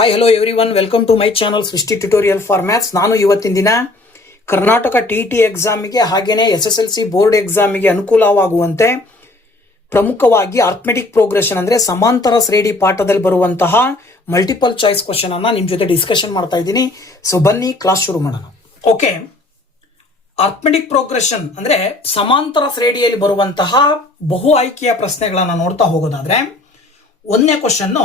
Hi hello everyone, welcome to my channel Srishti tutorial for maths. ನಾನು ಇವತ್ತಿನ ದಿನ Karnataka T ಎಕ್ಸಾಮಿಗೆ ಹಾಗೇನೆ SSLC ಬೋರ್ಡ್ ಎಕ್ಸಾಮಿಗೆ ಅನುಕೂಲವಾಗುವಂತೆ ಪ್ರಮುಖವಾಗಿ ಅರ್ಥಮೆಟಿಕ್ ಪ್ರೋಗ್ರೆಷನ್ ಅಂದರೆ ಸಮಾಂತರ ಶ್ರೇಣಿ ಪಾಠದಲ್ಲಿ ಬರುವಂತಹ ಮಲ್ಟಿಪಲ್ ಚಾಯ್ಸ್ ಕ್ವಶನ್ ಅನ್ನ ನಿಮ್ಮ ಜೊತೆ ಡಿಸ್ಕಷನ್ ಮಾಡ್ತಾ ಇದ್ದೀನಿ. ಸೊ ಬನ್ನಿ ಕ್ಲಾಸ್ ಶುರು ಮಾಡೋಣ. ಓಕೆ, ಅರ್ಥಮೆಟಿಕ್ ಪ್ರೋಗ್ರೆಷನ್ ಅಂದ್ರೆ ಸಮಾಂತರ ಶ್ರೇಣಿಯಲ್ಲಿ ಬರುವಂತಹ ಬಹು ಆಯ್ಕೆಯ ಪ್ರಶ್ನೆಗಳನ್ನ ನೋಡ್ತಾ ಹೋಗೋದಾದ್ರೆ, ಒಂದನೇ ಕ್ವಶನ್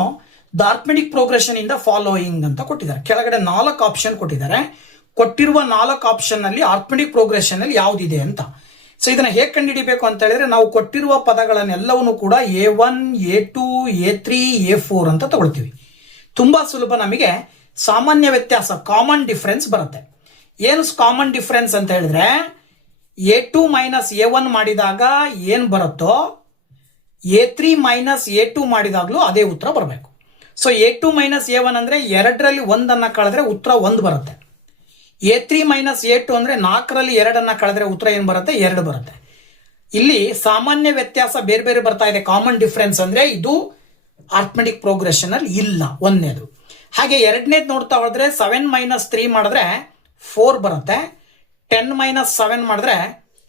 ದ ಅರ್ಥಮೆಟಿಕ್ ಪ್ರೋಗ್ರೆಷನ್ ಇಂದ ಫಾಲೋಯಿಂಗ್ ಅಂತ ಕೊಟ್ಟಿದ್ದಾರೆ. ಕೆಳಗಡೆ 4 ಆಪ್ಷನ್ ಕೊಟ್ಟಿದ್ದಾರೆ. ಕೊಟ್ಟಿರುವ 4 ಆಪ್ಷನ್ ನಲ್ಲಿ ಅರ್ಥಮೆಟಿಕ್ ಪ್ರೋಗ್ರೆಷನ್ ಅಲ್ಲಿ ಯಾವ್ದಿದೆ ಅಂತ. ಸೊ ಇದನ್ನ ಹೇಗೆ ಕಂಡುಹಿಡಿಬೇಕು ಅಂತ ಹೇಳಿದ್ರೆ, ನಾವು ಕೊಟ್ಟಿರುವ ಪದಗಳನ್ನೆಲ್ಲವನ್ನೂ ಕೂಡ A1, A2, A3, A4 ಅಂತ ತಗೊಳ್ತೀವಿ. ತುಂಬಾ ಸುಲಭ. ನಮಗೆ ಸಾಮಾನ್ಯ ವ್ಯತ್ಯಾಸ, ಕಾಮನ್ ಡಿಫರೆನ್ಸ್ ಬರುತ್ತೆ. ಏನು ಕಾಮನ್ ಡಿಫರೆನ್ಸ್ ಅಂತ ಹೇಳಿದ್ರೆ, A2 ಮೈನಸ್ A1 ಮಾಡಿದಾಗ ಏನ್ ಬರುತ್ತೋ A3 ಮೈನಸ್ A2 ಮಾಡಿದಾಗ್ಲೂ ಅದೇ ಉತ್ತರ ಬರಬೇಕು. ಸೊ A2 ಮೈನಸ್ A1 ಅಂದ್ರೆ 2ರಲ್ಲಿ 1 ಕಳೆದ್ರೆ ಉತ್ತರ 1 ಬರುತ್ತೆ. A3 ಮೈನಸ್ A2 ಅಂದ್ರೆ 4ರಲ್ಲಿ 2 ಕಳೆದ್ರೆ ಉತ್ತರ ಏನ್ ಬರುತ್ತೆ? 2 ಬರುತ್ತೆ. ಇಲ್ಲಿ ಸಾಮಾನ್ಯ ವ್ಯತ್ಯಾಸ ಬೇರೆ ಬೇರೆ ಬರ್ತಾ ಇದೆ. ಕಾಮನ್ ಡಿಫರೆನ್ಸ್ ಅಂದ್ರೆ ಇದು ಅರ್ಥಮೆಟಿಕ್ ಪ್ರೋಗ್ರೆಷನ್ ಅಲ್ಲಿ ಇಲ್ಲ, ಒಂದನೇದು. ಹಾಗೆ ಎರಡನೇದು ನೋಡ್ತಾ ಹೋದ್ರೆ 7 ಮೈನಸ್ 3 ಮಾಡಿದ್ರೆ 4 ಬರುತ್ತೆ. 10 ಮೈನಸ್ 7 ಮಾಡಿದ್ರೆ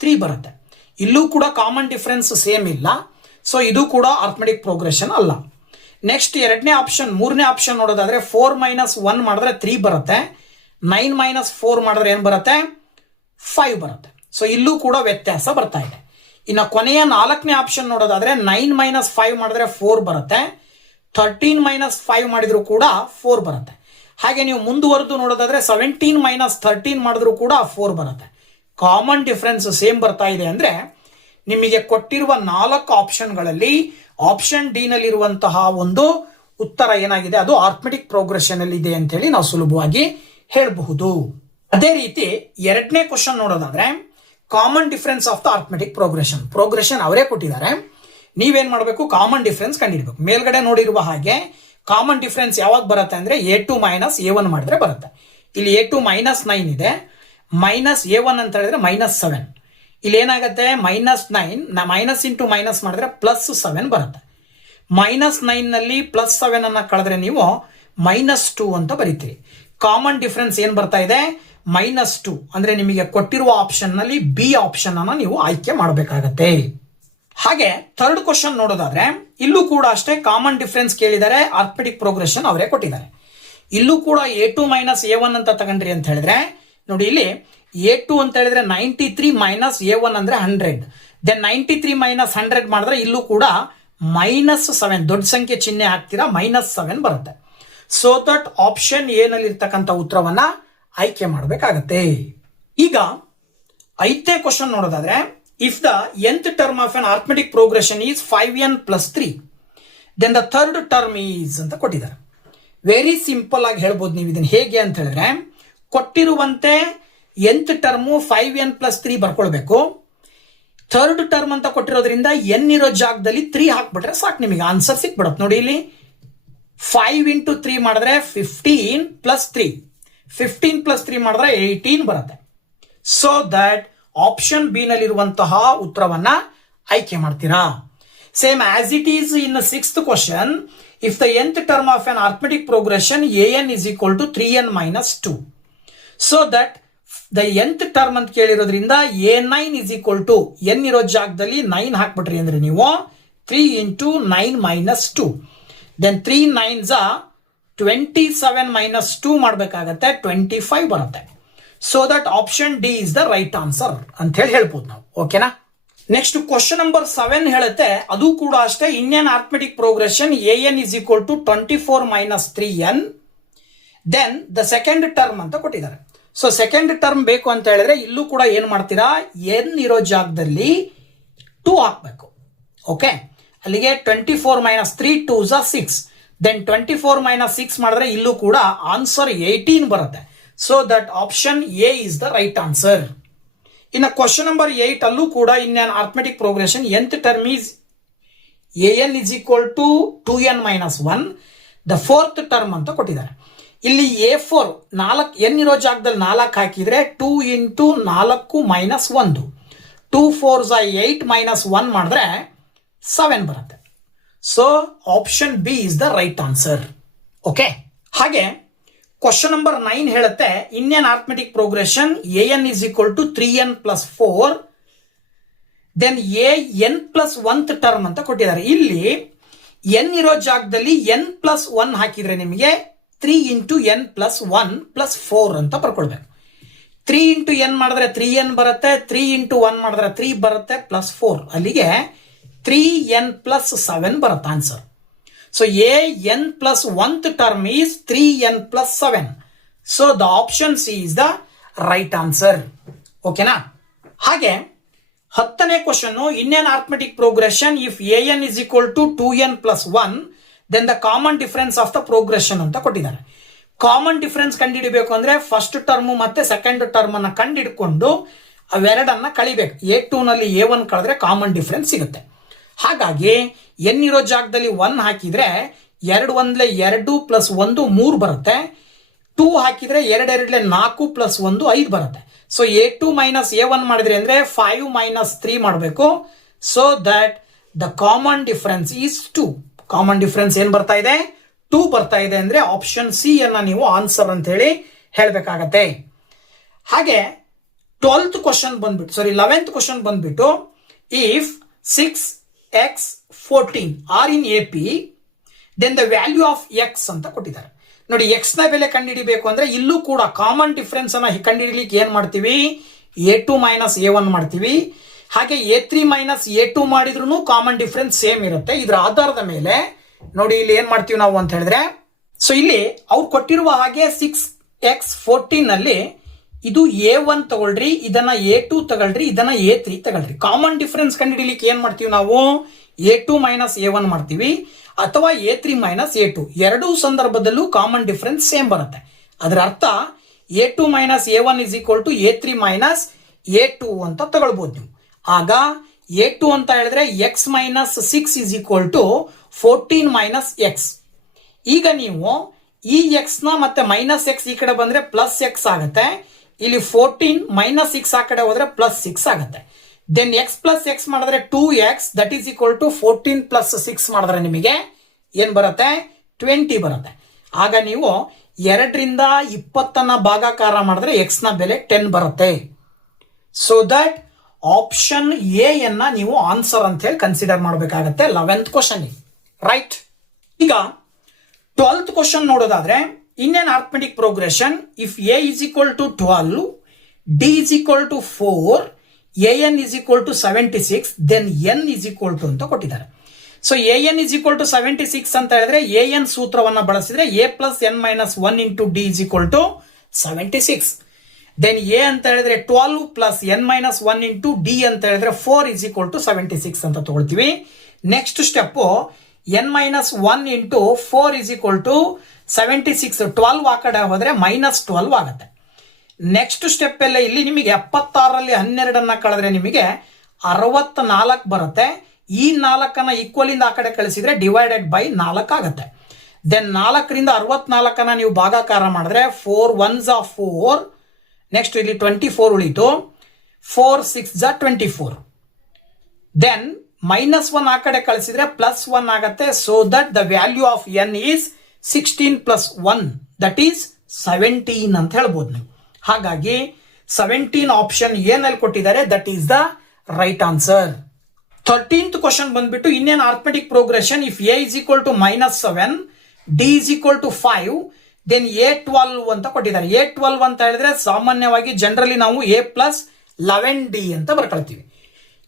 3 ಬರುತ್ತೆ. ಇಲ್ಲೂ ಕೂಡ ಕಾಮನ್ ಡಿಫರೆನ್ಸ್ ಸೇಮ್ ಇಲ್ಲ. ಸೊ ಇದು ಕೂಡ ಅರ್ಥಮೆಟಿಕ್ ಪ್ರೋಗ್ರೆಷನ್ ಅಲ್ಲ. ನೆಕ್ಸ್ಟ್ ಎರಡನೇ ಆಪ್ಷನ್, ಮೂರನೇ ಆಪ್ಷನ್ ನೋಡೋದಾದ್ರೆ 4 ಮೈನಸ್ 1 ಮಾಡಿದ್ರೆ 3 ಬರುತ್ತೆ. 9 ಮೈನಸ್ 4 ಮಾಡಿದ್ರೆ ಏನ್ ಬರುತ್ತೆ? 5 ಬರುತ್ತೆ. ಸೊ ಇಲ್ಲೂ ಕೂಡ ವ್ಯತ್ಯಾಸ ಬರ್ತಾ ಇದೆ. ಇನ್ನು ಕೊನೆಯ 4ನೇ ಆಪ್ಷನ್ ನೋಡೋದಾದ್ರೆ 9 ಮೈನಸ್ 5 ಮಾಡಿದ್ರೆ 4 ಬರುತ್ತೆ. 13 ಮೈನಸ್ 5 ಮಾಡಿದ್ರು ಕೂಡ 4 ಬರುತ್ತೆ. ಹಾಗೆ ನೀವು ಮುಂದುವರೆದು ನೋಡೋದಾದ್ರೆ 17 ಮೈನಸ್ 13 ಮಾಡಿದ್ರು ಕೂಡ 4 ಬರುತ್ತೆ. ಕಾಮನ್ ಡಿಫರೆನ್ಸ್ ಸೇಮ್ ಬರ್ತಾ ಇದೆ ಅಂದ್ರೆ ನಿಮಗೆ ಕೊಟ್ಟಿರುವ 4 ಆಪ್ಷನ್ಗಳಲ್ಲಿ ಆಪ್ಷನ್ ಡಿ ನಲ್ಲಿ ಇರುವಂತಹ ಒಂದು ಉತ್ತರ ಏನಾಗಿದೆ, ಅದು ಅರ್ಥಮೆಟಿಕ್ ಪ್ರೋಗ್ರೆಷನ್ ಅಲ್ಲಿ ಇದೆ ಅಂತ ಹೇಳಿ ನಾವು ಸುಲಭವಾಗಿ ಹೇಳಬಹುದು. ಅದೇ ರೀತಿ ಎರಡನೇ ಕ್ವಶನ್ ನೋಡೋದಾದ್ರೆ, common difference of the arithmetic progression ಅವರೇ ಕೊಟ್ಟಿದ್ದಾರೆ. ನೀವೇನ್ ಮಾಡಬೇಕು? ಕಾಮನ್ ಡಿಫರೆನ್ಸ್ ಕಂಡುಹಿಡಬೇಕು. ಮೇಲ್ಗಡೆ ನೋಡಿರುವ ಹಾಗೆ ಕಾಮನ್ ಡಿಫರೆನ್ಸ್ ಯಾವಾಗ ಬರುತ್ತೆ ಅಂದ್ರೆ A2 ಮೈನಸ್ A1 ಮಾಡಿದ್ರೆ ಬರುತ್ತೆ. ಇಲ್ಲಿ A2 ಮೈನಸ್ 9 ಇದೆ, ಮೈನಸ್ A1 ಅಂತ ಹೇಳಿದ್ರೆ ಮೈನಸ್ 7. ಇಲ್ಲಿ ಏನಾಗುತ್ತೆ? -9 ಮೈನಸ್ ಇಂಟು ಮೈನಸ್ ಮಾಡಿದ್ರೆ +7 ಬರುತ್ತೆ. -9 ನಲ್ಲಿ +7 ಅನ್ನ ಕಳೆದ್ರೆ ನೀವು -2 ಅಂತ ಬರೀತೀರಿ. ಕಾಮನ್ ಡಿಫರೆನ್ಸ್ ಏನ್ ಬರ್ತಾ ಇದೆ? -2. ಅಂದ್ರೆ ನಿಮಗೆ ಕೊಟ್ಟಿರುವ ಆಪ್ಷನ್ ನಲ್ಲಿ ಬಿ ಆಪ್ಷನ್ ಅನ್ನ ನೀವು ಆಯ್ಕೆ ಮಾಡಬೇಕಾಗತ್ತೆ. ಹಾಗೆ ಥರ್ಡ್ ಕ್ವಶನ್ ನೋಡೋದಾದ್ರೆ, ಇಲ್ಲೂ ಕೂಡ ಅಷ್ಟೇ ಕಾಮನ್ ಡಿಫರೆನ್ಸ್ ಕೇಳಿದ್ದಾರೆ. ಅರ್ಥಮೆಟಿಕ್ ಪ್ರೋಗ್ರೆಷನ್ ಅವರೇ ಕೊಟ್ಟಿದ್ದಾರೆ. ಇಲ್ಲೂ ಕೂಡ A2 ಮೈನಸ್ A1 ಅಂತ ತಗೊಂಡ್ರಿ ಅಂತ ಹೇಳಿದ್ರೆ, ನೋಡಿ ಇಲ್ಲಿ A2 ಅಂತ ಹೇಳಿದ್ರೆ 93 ಮೈನಸ್ A1 ಅಂದ್ರೆ 100. ದೆನ್ 93 ಮೈನಸ್ 100 ಮಾಡಿದ್ರೆ ಇಲ್ಲೂ ಕೂಡ -7, ದೊಡ್ಡ ಸಂಖ್ಯೆ ಚಿಹ್ನೆ ಹಾಕ್ತೀರಾ, -7 ಬರುತ್ತೆ. ಸೊ ದಟ್ ಆಪ್ಷನ್ ಎ ನಲ್ಲಿ ಇರ್ತಕ್ಕಂಥ ಉತ್ತರವನ್ನ ಆಯ್ಕೆ ಮಾಡಬೇಕಾಗತ್ತೆ. ಈಗ 5ನೇ ಕ್ವಶನ್ ನೋಡೋದಾದ್ರೆ, if the nth term of an arithmetic progression is 5n plus 3, then the third term is ಅಂತ ಕೊಟ್ಟಿದ್ದಾರೆ. ವೆರಿ ಸಿಂಪಲ್ ಆಗಿ ಹೇಳ್ಬೋದು ನೀವು ಇದನ್ನ. ಹೇಗೆ ಅಂತ ಹೇಳಿದ್ರೆ, ಕೊಟ್ಟಿರುವಂತೆ nth ಟರ್ಮು 5n ಪ್ಲಸ್ 3 ಬರ್ಕೊಳ್ಬೇಕು. ಥರ್ಡ್ ಟರ್ಮ್ ಅಂತ ಕೊಟ್ಟಿರೋದ್ರಿಂದ n ಇರೋ ಜಾಗದಲ್ಲಿ 3 ಹಾಕ್ಬಿಟ್ರೆ ಸಾಕು, ನಿಮಗೆ ಆನ್ಸರ್ ಸಿಕ್ಬಿಡುತ್ತೆ. ನೋಡಿ ಇಲ್ಲಿ 5 ಇಂಟು 3 ಮಾಡಿದ್ರೆ 15 ಪ್ಲಸ್ 3, 15 ಪ್ಲಸ್ 3 ಮಾಡಿದ್ರೆ 18 ಬರುತ್ತೆ. ಸೊ ದಟ್ ಆಪ್ಷನ್ ಬಿ ನಲ್ಲಿರುವಂತಹ ಉತ್ತರವನ್ನ ಆಯ್ಕೆ ಮಾಡ್ತೀರಾ. Same as it is in 6th question, if the nth term of an arithmetic progression an is equal to 3n minus 2. So that the nth term ಅಂತ ಕೇಳಿರೋದ್ರಿಂದ A9 is equal to n ಇರೋ ಜಾಗದಲ್ಲಿ 9 ಹಾಕ್ಬಿಟ್ರಿ ಅಂದ್ರೆ ನೀವು 3 into 9 minus 2. Then 3 9s 27 minus 2 ಮಾಡಬೇಕಾಗತ್ತೆ, 25 ಬರುತ್ತೆ. So that option D is the right answer ಅಂತ ಹೇಳಿ ಹೇಳ್ಬೋದು ನಾವು. ಓಕೆನಾ? ನೆಕ್ಸ್ಟ್ ಕ್ವಶನ್ ನಂಬರ್ 7 ಹೇಳುತ್ತೆ, ಅದು ಕೂಡ ಅಷ್ಟೇ. ಇಂಡಿಯನ್ arithmetic progression an is equal to 24 minus 3n. Then the second term ಅಂತ ಕೊಟ್ಟಿದ್ದಾರೆ. ಸೊ ಸೆಕೆಂಡ್ ಟರ್ಮ್ ಬೇಕು ಅಂತ ಹೇಳಿದ್ರೆ ಇಲ್ಲೂ ಕೂಡ ಏನ್ ಮಾಡ್ತೀರಾ? n ಇರೋ ಜಾಗದಲ್ಲಿ 2 ಹಾಕ್ಬೇಕು. ಓಕೆ, ಅಲ್ಲಿಗೆ 24 ಮೈನಸ್ 3 2s 6. ದೆನ್ 24 ಮೈನಸ್ 6 ಮಾಡಿದ್ರೆ ಇಲ್ಲೂ ಕೂಡ ಆನ್ಸರ್ 18 ಬರುತ್ತೆ. So that option A is the right answer. ಇನ್ನು ಕ್ವಶನ್ ನಂಬರ್ 8 ಅಲ್ಲೂ ಕೂಡ in an arithmetic progression nth term is an is equal to 2n minus 1. The fourth term ಅಂತ ಕೊಟ್ಟಿದ್ದಾರೆ. ಇಲ್ಲಿ A4 n ಇರೋ ಜಾಗದಲ್ಲಿ 4 ಹಾಕಿದ್ರೆ 2 ಇಂಟು 4 ಮೈನಸ್ 1, 2 4s 8 ಮೈನಸ್ 1 ಮಾಡಿದ್ರೆ 7 ಬರುತ್ತೆ. So option B is the right answer. Okay, ಹಾಗೆ ಕ್ವಶನ್ ನಂಬರ್ 9 ಹೇಳುತ್ತೆ in an arithmetic progression an is equal to 3n plus 4 then n plus 1th term ಅಂತ ಕೊಟ್ಟಿದ್ದಾರೆ. ಇಲ್ಲಿ n ಇರೋ ಜಾಗದಲ್ಲಿ n plus 1 ಹಾಕಿದ್ರೆ ನಿಮಗೆ 3 into n plus 1 plus 4 ಅಂತ ಬರ್ಕೊಳ್ಬೇಕು. 3 into n ಮಾಡಿದ್ರೆ 3n ಬರುತ್ತೆ, 3 into 1 ಮಾಡಿದ್ರೆ 3 ಬರುತ್ತೆ ಪ್ಲಸ್ 4, ಅಲ್ಲಿಗೆ 3n plus 7 ಬರುತ್ತೆ answer. So an plus 1th term is 3n plus 7. So the option C is the right answer. ಓಕೆನಾ? ಹಾಗೆ 10ನೇ question in an arithmetic progression if an is equal to 2n plus 1 then the common difference of the progression ಅಂತ ಕೊಟ್ಟಿದ್ದಾರೆ. Common difference ಕಂಡುಹಿಡಬೇಕು ಅಂದ್ರೆ first term ಮತ್ತೆ second term ಅನ್ನ ಕಂಡುಹಿಡ್ಕೊಂಡು ಅವೆರಡನ್ನ ಕಳಿಬೇಕು. a2 ನಲ್ಲಿ a1 ಕಳೆದ್ರೆ ಕಾಮನ್ ಡಿಫರೆನ್ಸ್ ಸಿಗುತ್ತೆ. ಹಾಗಾಗಿ n ಇರೋ ಜಾಗದಲ್ಲಿ 1 ಹಾಕಿದ್ರೆ 2 1 2 ಪ್ಲಸ್ 1 3 ಬರುತ್ತೆ. 2 ಹಾಕಿದ್ರೆ 2 2 4 ಪ್ಲಸ್ 1 5 ಬರುತ್ತೆ. ಸೊ a2 ಮೈನಸ್ a1 ಮಾಡಿದ್ರೆ ಅಂದ್ರೆ 5 ಮೈನಸ್ 3 ಮಾಡಬೇಕು. So that the common difference is 2. Common difference ಏನ್ ಬರ್ತಾ ಇದೆ? 2 ಬರ್ತಾ ಇದೆ. ಅಂದ್ರೆ ಆಪ್ಷನ್ ಸಿ ಅನ್ನ ನೀವು ಆನ್ಸರ್ ಅಂತ ಹೇಳಿ ಹೇಳ್ಬೇಕಾಗತ್ತೆ. ಹಾಗೆ 11th ಕ್ವಶನ್ ಬಂದ್ಬಿಟ್ಟು if 6x14 are in AP then the value of x ಅಂತ ಕೊಟ್ಟಿದ್ದಾರೆ. ನೋಡಿ, ಎಕ್ಸ್ ನ ಬೆಲೆ ಕಂಡುಹಿಡಿಬೇಕು ಅಂದ್ರೆ ಇಲ್ಲೂ ಕೂಡ ಕಾಮನ್ ಡಿಫರೆನ್ಸ್ ಅನ್ನ ಕಂಡುಹಿಡಿಲಿಕ್ಕೆ ಏನ್ ಮಾಡ್ತೀವಿ? a2 ಮೈನಸ್ a1 ಮಾಡ್ತೀವಿ. ಹಾಗೆ a3 ಮೈನಸ್ a2 ಮಾಡಿದ್ರು ಕಾಮನ್ ಡಿಫರೆನ್ಸ್ ಸೇಮ್ ಇರುತ್ತೆ. ಇದರ ಆಧಾರದ ಮೇಲೆ ನೋಡಿ ಇಲ್ಲಿ ಏನ್ ಮಾಡ್ತೀವಿ ನಾವು ಅಂತ ಹೇಳಿದ್ರೆ, ಸೊ ಇಲ್ಲಿ ಅವ್ರು ಕೊಟ್ಟಿರುವ ಹಾಗೆ 6x14 ನಲ್ಲಿ ಇದು a1 ತಗೊಳ್ರಿ, ಇದನ್ನ a2 ತಗೊಳ್ರಿ, ಇದನ್ನ a3 ತಗೊಳ್ರಿ. ಕಾಮನ್ ಡಿಫರೆನ್ಸ್ ಕಂಡುಹಿಡಿಲಿಕ್ಕೆ ಏನ್ ಮಾಡ್ತೀವಿ ನಾವು? a2 ಮೈನಸ್ a1 ಮಾಡ್ತೀವಿ ಅಥವಾ a3 ಮೈನಸ್ a2. ಎರಡೂ ಸಂದರ್ಭದಲ್ಲೂ ಕಾಮನ್ ಡಿಫರೆನ್ಸ್ ಸೇಮ್ ಬರುತ್ತೆ. ಅದರ ಅರ್ಥ a2 minus a1 is equal to a3 minus a2 ಅಂತ ತಗೊಳ್ಬಹುದು ನೀವು. ಆಗ a2 ಅಂತ ಹೇಳಿದ್ರೆ x minus 6 is equal to 14 minus x. ಈಗ ನೀವು ಈ ಎಕ್ಸ್ ನ ಮತ್ತೆ ಮೈನಸ್ ಎಕ್ಸ್ ಈ ಕಡೆ ಬಂದ್ರೆ ಪ್ಲಸ್ ಎಕ್ಸ್ ಆಗುತ್ತೆ. ಇಲ್ಲಿ 14 ಮೈನಸ್ 6 ಆ ಕಡೆ ಹೋದ್ರೆ ಪ್ಲಸ್ 6 ಆಗುತ್ತೆ. ದೆನ್ ಎಕ್ಸ್ ಪ್ಲಸ್ ಎಕ್ಸ್ ಮಾಡಿದ್ರೆ 2x that is equal to 14 plus 6 ಮಾಡಿದ್ರೆ ನಿಮಗೆ ಏನ್ ಬರುತ್ತೆ? 20 ಬರುತ್ತೆ. ಆಗ ನೀವು 2ರಿಂದ 20 ಭಾಗಾಕಾರ ಮಾಡಿದ್ರೆ ಎಕ್ಸ್ ನ ಬೆಲೆ 10 ಬರುತ್ತೆ. ಸೊ ದಟ್ ಆಪ್ಷನ್ ಎ ಯನ್ನ ನೀವು ಆನ್ಸರ್ ಅಂತ ಹೇಳಿ ಕನ್ಸಿಡರ್ ಮಾಡಬೇಕಾಗತ್ತೆ 11th ಕ್ವಶನ್. ರೈಟ್. ಈಗ 12th ಕ್ವಶನ್ ನೋಡೋದಾದ್ರೆ in an arithmetic progression if a is equal to 12 d is equal to 4 an is equal to 76 then n is equal to ಅಂತ ಕೊಟ್ಟಿದ್ದಾರೆ. So an is equal to 76 ಅಂತ ಹೇಳಿದ್ರೆ an ಸೂತ್ರವನ್ನ ಬಳಸಿದ್ರೆ a plus n minus 1 into d is equal to 76. Then a ಅಂತ ಹೇಳಿದ್ರೆ 12 plus n minus 1 into d ಅಂತ ಹೇಳಿದ್ರೆ 4 is equal to 76 ಅಂತ ತಗೊಳ್ತೀವಿ. Next step n minus 1 into 4 is equal to 76. 12 ಆ ಕಡೆ ಹೋದ್ರೆ ಮೈನಸ್ 12 ಆಗುತ್ತೆ. ನೆಕ್ಸ್ಟ್ ಸ್ಟೆಪ್ ಎಲ್ಲ ಇಲ್ಲಿ ನಿಮಗೆ 76ರಲ್ಲಿ 12 ಕಳೆದ್ರೆ ನಿಮಗೆ 64 ಬರುತ್ತೆ. ಈ 4 ಈಕ್ವಲ್ ಇಂದ ಆ ಕಡೆ ಕಳಿಸಿದ್ರೆ ಡಿವೈಡೆಡ್ ಬೈ 4 ಆಗುತ್ತೆ. ದೆನ್ 4ರಿಂದ 64 ನೀವು ಭಾಗಾಕಾರ ಮಾಡಿದ್ರೆ 4 1s are 4. ನೆಕ್ಸ್ಟ್ ಇಲ್ಲಿ 24 ಉಳಿತು. 4 6s are 24. ದೆನ್ ಮೈನಸ್ 1 ಆ ಕಡೆ ಕಳಿಸಿದ್ರೆ ಪ್ಲಸ್ 1 ಆಗುತ್ತೆ. So that the value of n is 16 plus 1 that is 17 ಅಂತ ಹೇಳ್ಬೋದು ನೀವು. ಹಾಗಾಗಿ 17 ಆಪ್ಷನ್ ಏನಲ್ಲಿ ಕೊಟ್ಟಿದ್ದಾರೆ that is the right answer. 13th question ಬಂದ್ಬಿಟ್ಟು in an arithmetic progression if a is equal to -7 d is equal to 5 then a12 ಅಂತ ಕೊಟ್ಟಿದ್ದಾರೆ. a12 ಅಂತ ಹೇಳಿದ್ರೆ ಸಾಮಾನ್ಯವಾಗಿ ಜನರಲಿ ನಾವು a ಪ್ಲಸ್ 11d ಅಂತ ಬರ್ಕೊಳ್ತೀವಿ.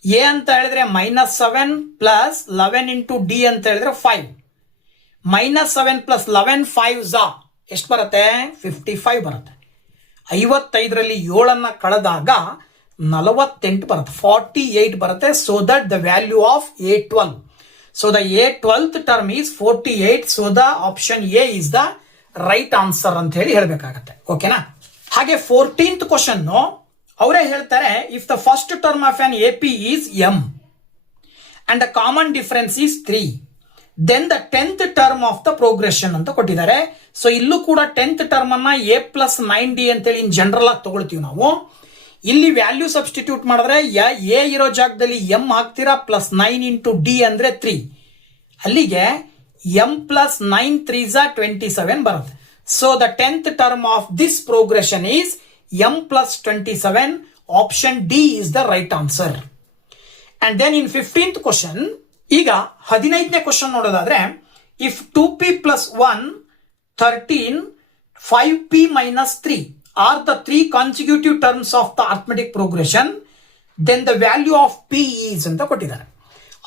a ಅಂತ ಹೇಳಿದ್ರೆ -7 ಪ್ಲಸ್ 11 ಇಂಟು d ಅಂತ ಹೇಳಿದ್ರೆ 5. -7 ಪ್ಲಸ್ 11 5s ಎಷ್ಟು ಬರುತ್ತೆ? 55 ಬರುತ್ತೆ. 55ರಲ್ಲಿ 7 ಕಳೆದಾಗ 48 ಬರುತ್ತೆ, 48 ಬರುತ್ತೆ. So that the value of a12. So the a12th term is 48. So the option A is the right answer ಅಂತ ಹೇಳಿ ಹೇಳ್ಬೇಕಾಗತ್ತೆ. ಓಕೆನಾ? ಹಾಗೆ 14th ಕ್ವಶನ್ ಅವರೇ ಹೇಳ್ತಾರೆ if the first term of an AP is m and the common difference is 3 then the 10th term of the progression ಅಂತ ಕೊಟ್ಟಿದ್ದಾರೆ. So ಇಲ್ಲೂ ಕೂಡ 10th ಟರ್ಮ್ ಅನ್ನ a ಪ್ಲಸ್ 9d ಅಂತೇಳಿ ಇನ್ ಜನರಲ್ ಆಗಿ ತಗೊಳ್ತೀವಿ ನಾವು. ಇಲ್ಲಿ ವ್ಯಾಲ್ಯೂ ಸಬ್ಸ್ಟಿಟ್ಯೂಟ್ ಮಾಡಿದ್ರೆ a ಇರೋ ಜಾಗದಲ್ಲಿ m ಹಾಕ್ತೀರಾ ಪ್ಲಸ್ 9 ಇಂಟು d ಅಂದ್ರೆ 3. ಅಲ್ಲಿಗೆ m ಪ್ಲಸ್ 9 3s are 27 ಬರುತ್ತೆ. So the 10th term of this progression is m plus 27. Option D is the right answer. And then in 15th question, ಈಗ 15ನೇ question ನೋಡೋದಾದ್ರೆ, if 2p plus 1, 13, 5p minus 3 are the 3 consecutive terms of the arithmetic progression, then the value of p is ಅಂತ ಕೊಟ್ಟಿದ್ದಾರೆ.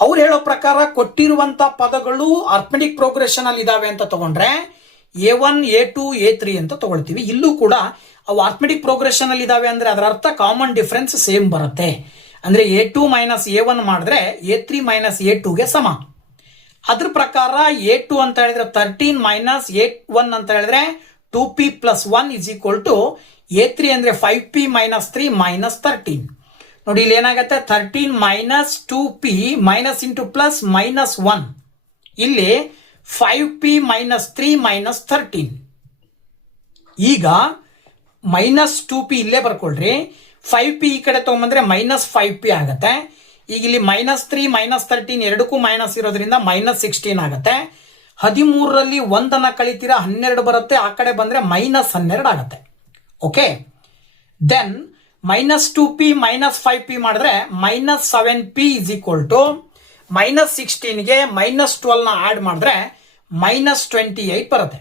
ಅವ್ರು ಹೇಳೋ ಪ್ರಕಾರ ಕೊಟ್ಟಿರುವಂತ ಪದಗಳು arithmetic progression ಅಲ್ಲಿ ಇದಾವೆ ಅಂತ ತಗೊಂಡ್ರೆ A1, A2, A3 ಅಂತ ತಗೊಳ್ತೀವಿ. ಇಲ್ಲೂ ಕೂಡ ಅವು ಅರ್ಥಮೆಟಿಕ್ ಪ್ರೋಗ್ರೆಷನ್ ಅಲ್ಲಿ ಇದಾವೆ ಅಂದ್ರೆ ಅದರ ಅರ್ಥ ಕಾಮನ್ ಡಿಫರೆನ್ಸ್ ಸೇಮ್ ಬರುತ್ತೆ. ಅಂದ್ರೆ A2 ಮೈನಸ್ A1 ಮಾಡಿದ್ರೆ A3 ಮೈನಸ್ A2ಗೆ ಸಮ. ಅದ್ರ ಪ್ರಕಾರ A2 ಅಂತ ಹೇಳಿದ್ರೆ 13 ಮೈನಸ್ A1 ಅಂತ ಹೇಳಿದ್ರೆ 2p plus 1 is equal to A3 ಅಂದ್ರೆ 5p ಮೈನಸ್ 3 ಮೈನಸ್ 13. ನೋಡಿ ಇಲ್ಲಿ ಏನಾಗುತ್ತೆ, 13 minus 2p minus into plus minus 1. ಇಲ್ಲಿ 5p ಮೈನಸ್ 3 ಮೈನಸ್ 13. ಈಗ ಮೈನಸ್ 2p ಇಲ್ಲೇ ಬರ್ಕೊಳ್ರಿ, 5p ಈ ಕಡೆ ತಗೊಂಡ್ಬಂದ್ರೆ ಮೈನಸ್ 5p ಆಗತ್ತೆ. ಈಗ ಇಲ್ಲಿ ಮೈನಸ್ 3 ಮೈನಸ್ 13 ಎರಡಕ್ಕೂ ಮೈನಸ್ ಇರೋದ್ರಿಂದ ಮೈನಸ್ 16 ಆಗುತ್ತೆ. 13ರಲ್ಲಿ 1 ಕಳಿತೀರಾ 12 ಬರುತ್ತೆ, ಆ ಕಡೆ ಬಂದ್ರೆ ಮೈನಸ್ 12 ಆಗುತ್ತೆ. Okay, then minus 2p minus 5p ಮಾಡಿದ್ರೆ minus 7p is equal to minus 16ಗೆ ಮೈನಸ್ 12 ಆಡ್ ಮಾಡಿದ್ರೆ ಮೈನಸ್ 28 ಬರುತ್ತೆ.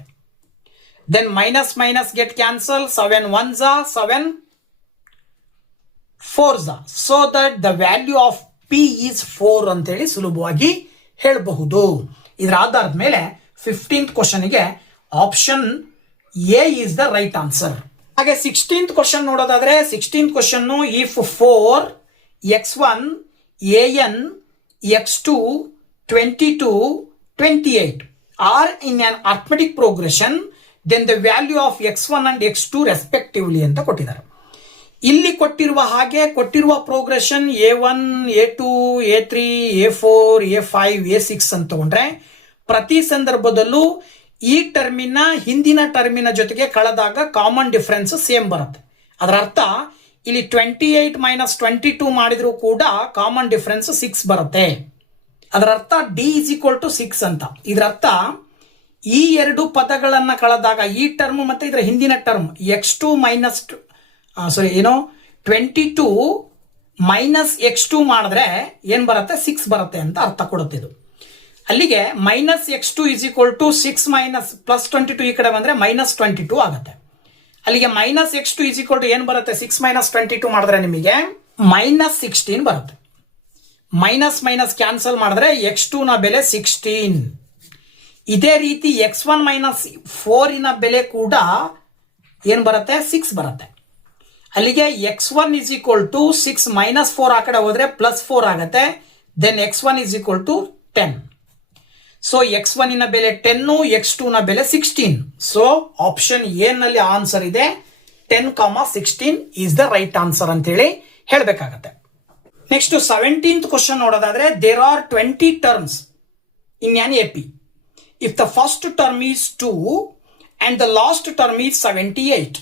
Then minus minus get cancel, 7 1s 7 4s. So that the value of p is 4 ಅಂತೇಳಿ ಸುಲಭವಾಗಿ ಹೇಳಬಹುದು. ಇದರ ಆಧಾರದ ಮೇಲೆ 15th ಕ್ವಶನ್ಗೆ option A is the right answer. ಹಾಗೆ 16th ಕ್ವಶನ್ ನೋಡೋದಾದ್ರೆ, 16th question, if 4 x1 an x2 22 28 are in an arithmetic progression, then the value of x1 and x2 respectively ಅಂತ ಕೊಟ್ಟಿದ್ದಾರೆ. ಇಲ್ಲಿ ಕೊಟ್ಟಿರುವ ಹಾಗೆ ಕೊಟ್ಟಿರುವ progression A1, A2, A3, A4, A5, A6 ಅಂತ ತಗೊಂಡ್ರೆ ಪ್ರತಿ ಸಂದರ್ಭದಲ್ಲೂ ಈ ಟರ್ಮಿನ ಹಿಂದಿನ ಟರ್ಮಿನ ಜೊತೆಗೆ ಕಳೆದಾಗ ಕಾಮನ್ ಡಿಫರೆನ್ಸ್ ಸೇಮ್ ಬರುತ್ತೆ. ಅದರ ಅರ್ಥ ಇಲ್ಲಿ 28 ಮೈನಸ್ 22 ಮಾಡಿದ್ರು ಕೂಡ ಕಾಮನ್ ಡಿಫರೆನ್ಸ್ 6 ಬರುತ್ತೆ. ಅದರ ಅರ್ಥ ಡಿ ಇಸ್ ಈಕ್ವಲ್ ಟು 6 ಅಂತ. ಇದರ ಅರ್ಥ ಈ ಎರಡು ಪದಗಳನ್ನ ಕಳೆದಾಗ ಈ ಟರ್ಮ್ ಮತ್ತೆ ಇದರ ಹಿಂದಿನ term x2 minus 22 minus x2 ಮಾಡಿದ್ರೆ ಏನ್ ಬರುತ್ತೆ, 6 ಬರುತ್ತೆ ಅಂತ ಅರ್ಥ ಕೊಡುತ್ತೆ ಇದು. ಅಲ್ಲಿಗೆ minus x2 is equal to 6 minus plus 22 ಈ ಕಡೆ ಬಂದ್ರೆ ಮೈನಸ್ 22 ಆಗುತ್ತೆ. ಅಲ್ಲಿಗೆ minus x2 is equal to ಏನ್ ಬರುತ್ತೆ, 6 ಮೈನಸ್ 22 ಮಾಡಿದ್ರೆ ನಿಮಗೆ ಮೈನಸ್ 16 ಬರುತ್ತೆ. ಮೈನಸ್ ಮೈನಸ್ ಕ್ಯಾನ್ಸಲ್ ಮಾಡಿದ್ರೆ x2 ನ ಬೆಲೆ 16. ಇದೇ ರೀತಿ x1 ಮೈನಸ್ 4 ನ ಬೆಲೆ ಕೂಡ ಏನ್ ಬರುತ್ತೆ, 6 ಬರುತ್ತೆ. ಅಲ್ಲಿಗೆ x1 is equal to 6 minus 4 ಆ ಕಡೆ ಹೋದ್ರೆ ಪ್ಲಸ್ 4 ಆಗುತ್ತೆ. Then x1 is equal to 10. So x1 ನ ಬೆಲೆ 10, x2 ನ ಬೆಲೆ 16. ಸೊ ಆಪ್ಷನ್ ಎ ನಲ್ಲಿ ಆನ್ಸರ್ ಇದೆ 10, 16 ಈಸ್ ದ ರೈಟ್ ಆನ್ಸರ್ ಅಂತ ಹೇಳಿ ಹೇಳಬೇಕಾಗತ್ತೆ. ನೆಕ್ಸ್ಟ್ 17th ಕ್ವಶನ್ ನೋಡೋದಾದ್ರೆ, there are 20 terms in an AP. If the first term is 2 and the last term is 78,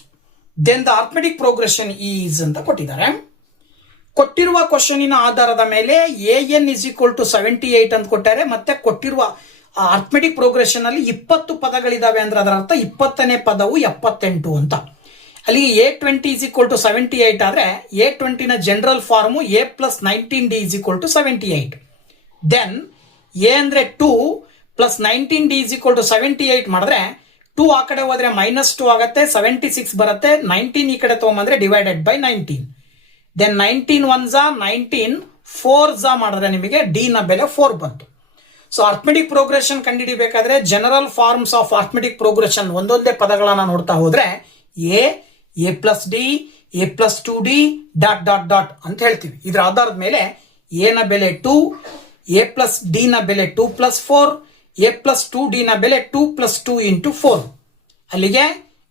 then the arithmetic progression is ಅಂತ ಕೊಟ್ಟಿದ್ದಾರೆ. ಕೊಟ್ಟಿರುವ ಕ್ವಶನಿನ ಆಧಾರದ ಮೇಲೆ an ಇಸ್ ಈಕ್ವಲ್ ಟು 78 ಅಂತ ಕೊಟ್ಟಾರೆ. ಮತ್ತೆ ಕೊಟ್ಟಿರುವ ಅರ್ಥಮೆಟಿಕ್ ಪ್ರೋಗ್ರೆಷನ್ ಅಲ್ಲಿ 20 ಪದಗಳಿದಾವೆ ಅಂದ್ರೆ ಅದರ ಅರ್ಥ 20ನೇ ಪದವು 78 ಅಂತ. ಅಲ್ಲಿ A20 ಇಸ್ ಈಕ್ವಲ್ ಟು 78 ಆದ್ರೆ A20 ನ general formula A plus 19D is equal to 78. Then A ಅಂದ್ರೆ 2 plus 19D is equal to 78 ಮಾಡಿದ್ರೆ 2 ಆ ಕಡೆ ಹೋದ್ರೆ ಮೈನಸ್ 2 ಆಗುತ್ತೆ, 76 ಬರುತ್ತೆ. 19 ಈ ಕಡೆ ತಗೊಂಬಂದ್ರೆ divided by 19. Then 19 1s 19, 4s ಮಾಡಿದ್ರೆ ನಿಮಗೆ ಡಿ ನ ಬೆಲೆ 4 ಬಂತು. ಸೊ ಅರ್ಥಮೆಟಿಕ್ ಪ್ರೋಗ್ರೆಷನ್ ಕಂಡುಹಿಡಿಬೇಕಾದ್ರೆ general forms of arithmetic progression ಒಂದೊಂದೇ ಪದಗಳನ್ನ ನೋಡ್ತಾ ಹೋದ್ರೆ A plus D, A plus 2D dot dot dot ಅಂತ ಹೇಳ್ತೀವಿ. ಇದರ ಆಧಾರದ ಮೇಲೆ ಎ ನ ಬೆಲೆ 2, ಎ ಪ್ಲಸ್ ಡಿ ನ ಬೆಲೆ 2 ಪ್ಲಸ್ 4, ಎ ಪ್ಲಸ್ 2D ನ ಬೆಲೆ 2 ಪ್ಲಸ್ 2 ಇಂಟು 4. ಅಲ್ಲಿಗೆ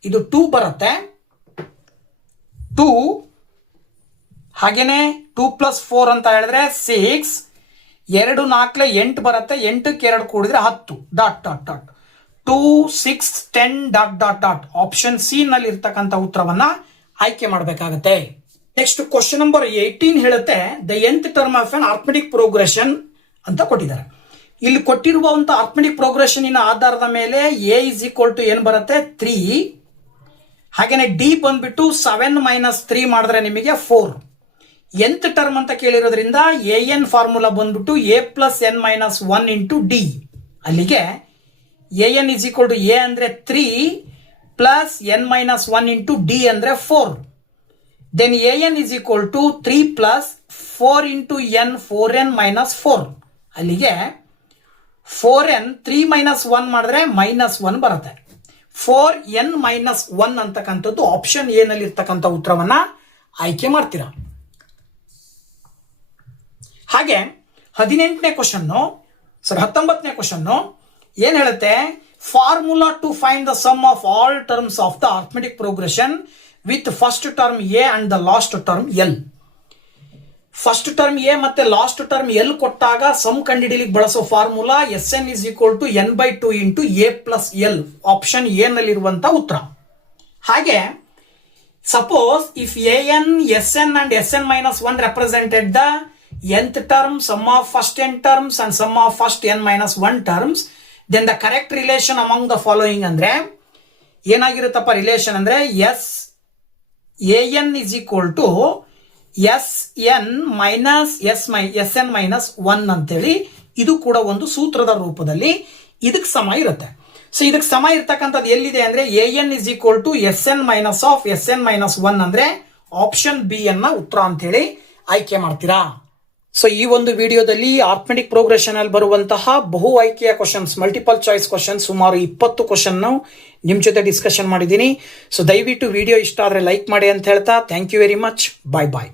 ಇದು 2 ಬರುತ್ತೆ. 2 ಹಾಗೇನೆ 2 ಪ್ಲಸ್ 4 ಅಂತ ಹೇಳಿದ್ರೆ 6, 2 4 8 ಬರುತ್ತೆ. 8ಕ್ಕೆ 2 ಕೂಡಿದ್ರೆ 10 dot dot dot 2 6 10 dot dot dot. Option C ನಲ್ಲಿ ಇರ್ತಕ್ಕಂಥ ಉತ್ತರವನ್ನ ಆಯ್ಕೆ ಮಾಡಬೇಕಾಗುತ್ತೆ. ನೆಕ್ಸ್ಟ್ ಕ್ವಶನ್ ನಂಬರ್ 18 ಹೇಳುತ್ತೆ, the nth term of an arithmetic progression ಅಂತ ಕೊಟ್ಟಿದ್ದಾರೆ. ಇಲ್ಲಿ ಕೊಟ್ಟಿರುವಂಥ ಅರ್ಥಮೆಟಿಕ್ ಪ್ರೋಗ್ರೆಷನಿನ ಆಧಾರದ ಮೇಲೆ ಎ ಇಸ್ ಈಕ್ವಲ್ ಟು ಏನು ಬರುತ್ತೆ 3, ಹಾಗೇನೆ ಡಿ ಬಂದ್ಬಿಟ್ಟು 7 ಮೈನಸ್ 3 ಮಾಡಿದ್ರೆ ನಿಮಗೆ 4. nth ಟರ್ಮ್ ಅಂತ ಕೇಳಿರೋದ್ರಿಂದ ಎ ಎನ್ ಫಾರ್ಮುಲಾ ಬಂದ್ಬಿಟ್ಟು A plus N minus 1 into D. ಅಲ್ಲಿಗೆ A N is equal to A ಅಂದರೆ 3 plus N minus 1 into D ಅಂದರೆ 4. Then A N is equal to 3 plus 4 into N 4n minus 4. ಅಲ್ಲಿಗೆ 4n 3 minus 1 ಮಾಡಿದ್ರೆ minus 1 ಬರುತ್ತೆ. 4n minus 1 ಅಂತಕ್ಕಂಥದ್ದು option A ನಲ್ಲಿ ಇರ್ತಕ್ಕಂಥ ಉತ್ತರವನ್ನ ಆಯ್ಕೆ ಮಾಡ್ತೀರಾ. ಹಾಗೆ 19ನೇ ಕ್ವಶನ್ನು 19ನೇ ಕ್ವಶನ್ನು ಏನ್ ಹೇಳುತ್ತೆ, formula to find the sum of all terms of the arithmetic progression with first term A and the last term L. First term A ಮತ್ತೆ ಲಾಸ್ಟ್ ಟರ್ಮ್ ಎಲ್ ಕೊಟ್ಟಾಗ ಸಮ್ ಕಂಡುಹಿಡಿಯಲಿಕ್ಕೆ ಬಳಸೋ formula S N is equal to N by 2 into A plus L, option A ನಲ್ಲಿರುವಂತ ಉತ್ತರ. ಹಾಗೆ suppose if A N S N and S N minus 1 represented the nth term, sum of first n terms and sum of first n minus 1 terms, then the correct relation among the following ಅಂದ್ರೆ ಏನಾಗಿರುತ್ತಪ್ಪ relation ಅಂದ್ರೆ S A N is equal to S N minus S N minus 1 ಅಂತೇಳಿ ಇದು ಕೂಡ ಒಂದು ಸೂತ್ರದ ರೂಪದಲ್ಲಿ ಇದಕ್ಕೆ ಸಮ ಇರುತ್ತೆ. ಸೊ ಇದಕ್ಕೆ ಸಮ ಇರ್ತಕ್ಕಂಥದ್ದು ಎಲ್ಲಿದೆ ಅಂದ್ರೆ A N is equal to S N minus of S N minus 1 ಅಂದ್ರೆ ಆಪ್ಷನ್ ಬಿ ಅನ್ನ ಉತ್ತರ ಅಂತೇಳಿ ಆಯ್ಕೆ ಮಾಡ್ತೀರಾ. ಸೊ ಈ ಒಂದು ವಿಡಿಯೋದಲ್ಲಿ ಅರ್ಥಮೆಟಿಕ್ ಪ್ರೋಗ್ರೆಷನ್ ಅಲ್ಲಿ ಬರುವಂತಹ ಬಹು ಆಯ್ಕೆಯ ಕ್ವಶನ್ಸ್, ಮಲ್ಟಿಪಲ್ ಚಾಯ್ಸ್ ಕ್ವಶನ್ ಸುಮಾರು 20 ಕ್ವಶನ್ ನಿಮ್ ಜೊತೆ ಡಿಸ್ಕಷನ್ ಮಾಡಿದ್ದೀನಿ. ಸೊ ದಯವಿಟ್ಟು ವಿಡಿಯೋ ಇಷ್ಟ ಆದ್ರೆ ಲೈಕ್ ಮಾಡಿ ಅಂತ ಹೇಳ್ತಾ thank you very much. Bye bye.